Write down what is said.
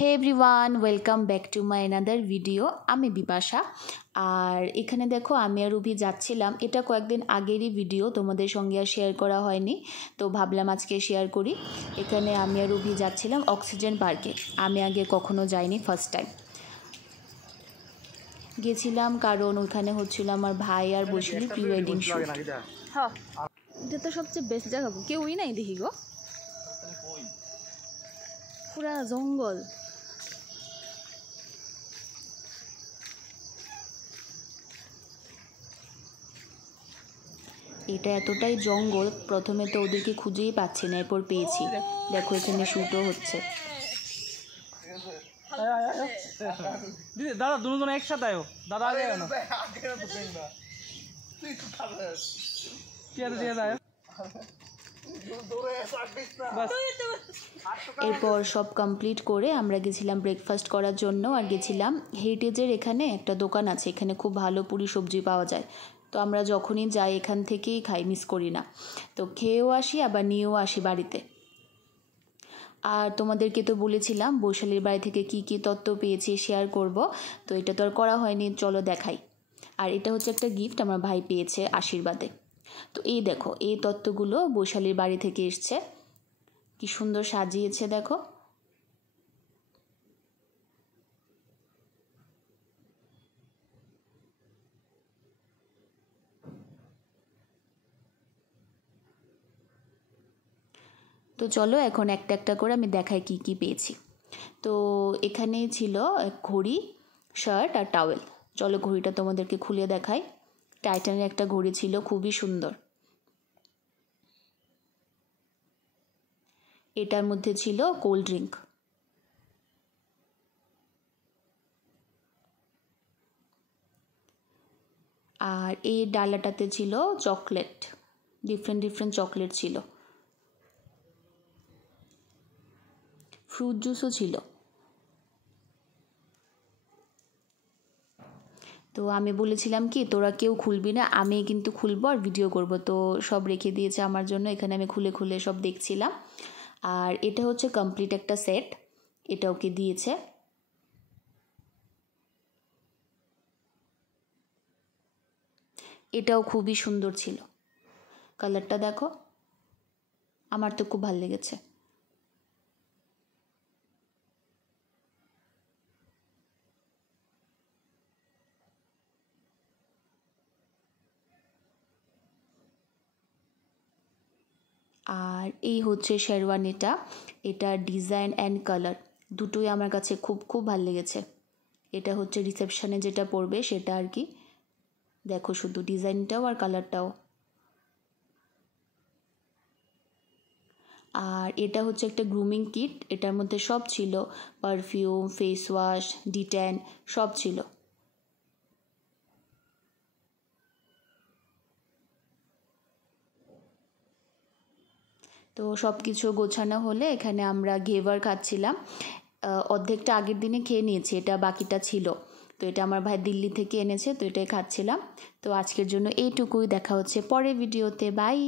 Hey everyone, welcome back to my another video. আমি বিপাশা। আর এখানে দেখো আমি আর রুবি যাচ্ছিলাম। এটা কয়েকদিন আগেরই ভিডিও, তোমাদের সঙ্গে আর শেয়ার করা হয়নি, তো ভাবলাম আজকে শেয়ার করি। এখানে আমি আর রুবি যাচ্ছিলাম অক্সিজেন পার্কে। আমি আগে কখনো যাইনি, ফার্স্ট টাইম গেছিলাম, কারণ ওইখানে হচ্ছিল আমার ভাই আর বৈশালী প্রি ওয়েডিং শ্যুট। হ্যাঁ, এটা তো সবচেয়ে বেস্ট জায়গা, কেউই নাই দেখি গো, পুরা জঙ্গল। এটা এতটাই জঙ্গল, প্রথমে তো ওদেরকে খুঁজেই পাচ্ছি না, এরপর পেয়েছি। দেখো এখানে শ্যুটও হচ্ছে। দাদা দুজন একসাথে আয়ো, দাদা আগে আয়ো না, এরপর সব কমপ্লিট করে আমরা গেছিলাম ব্রেকফাস্ট করার জন্য। আর গেছিলাম হেরিটেজের এখানে একটা দোকান আছে, এখানে খুব ভালো পুরি সবজি পাওয়া যায়। তো আমরা যখনই যাই এখান থেকেই খাই, মিস করি না। তো খেয়েও আসি, আবার নিয়েও আসি বাড়িতে। আর তোমাদেরকে তো বলেছিলাম বৈশালীর বাড়ি থেকে কি কি তত্ত্ব পেয়েছি শেয়ার করব, তো এটা তো আর করা হয়নি, চলো দেখাই। আর এটা হচ্ছে একটা গিফট আমার ভাই পেয়েছে আশীর্বাদে। তো এই দেখো, এই তত্ত্বগুলো বৈশালীর বাড়ি থেকে এসছে, কি সুন্দর সাজিয়েছে দেখো। তো চলো এখন একটা একটা করে আমি দেখাই কি কি পেয়েছি। তো এখানে ছিল ঘড়ি, শার্ট আর টাওয়েল। চলো ঘড়িটা তোমাদেরকে খুলে দেখাই। টাইটানের একটা ঘড়ি ছিল, খুবই সুন্দর। এটার মধ্যে ছিল কোল্ড ড্রিঙ্ক। আর এই ডালাটাতে ছিল চকলেট, ডিফারেন্ট ডিফারেন্ট চকলেট ছিল, ফ্রুট জুসও ছিল। তো আমি বলেছিলাম কি তোরা কেউ খুলবি না, আমি কিন্তু খুলবো আর ভিডিও করব। তো সব রেখে দিয়েছে আমার জন্য, এখানে আমি খুলে খুলে সব দেখছিলাম। আর এটা হচ্ছে কমপ্লিট একটা সেট, এটা ওকে দিয়েছে। এটাও খুবই সুন্দর ছিল, কালারটা দেখো, আমার তো খুব ভালো লেগেছে। আর এই হচ্ছে শেরওয়ানিটা, এটা ডিজাইন অ্যান্ড কালার দুটোই আমার কাছে খুব খুব ভালো লেগেছে। এটা হচ্ছে রিসেপশনে যেটা পরবে সেটা আর কি, দেখো শুধু ডিজাইনটাও আর কালারটাও। আর এটা হচ্ছে একটা গ্রুমিং কিট, এটার মধ্যে সব ছিল, পারফিউম, ফেস ওয়াশ, ডিট্যান সব ছিল। তো সব কিছু গোছানো হলে এখানে আমরা ঘেভার খাচ্ছিলাম। অর্ধেকটা আগের দিনে খেয়ে নিয়েছি, এটা বাকিটা ছিল। তো এটা আমার ভাই দিল্লি থেকে এনেছে, তো এটাই খাচ্ছিলাম। তো আজকের জন্য এইটুকুই, দেখা হচ্ছে পরের ভিডিওতে, বাই।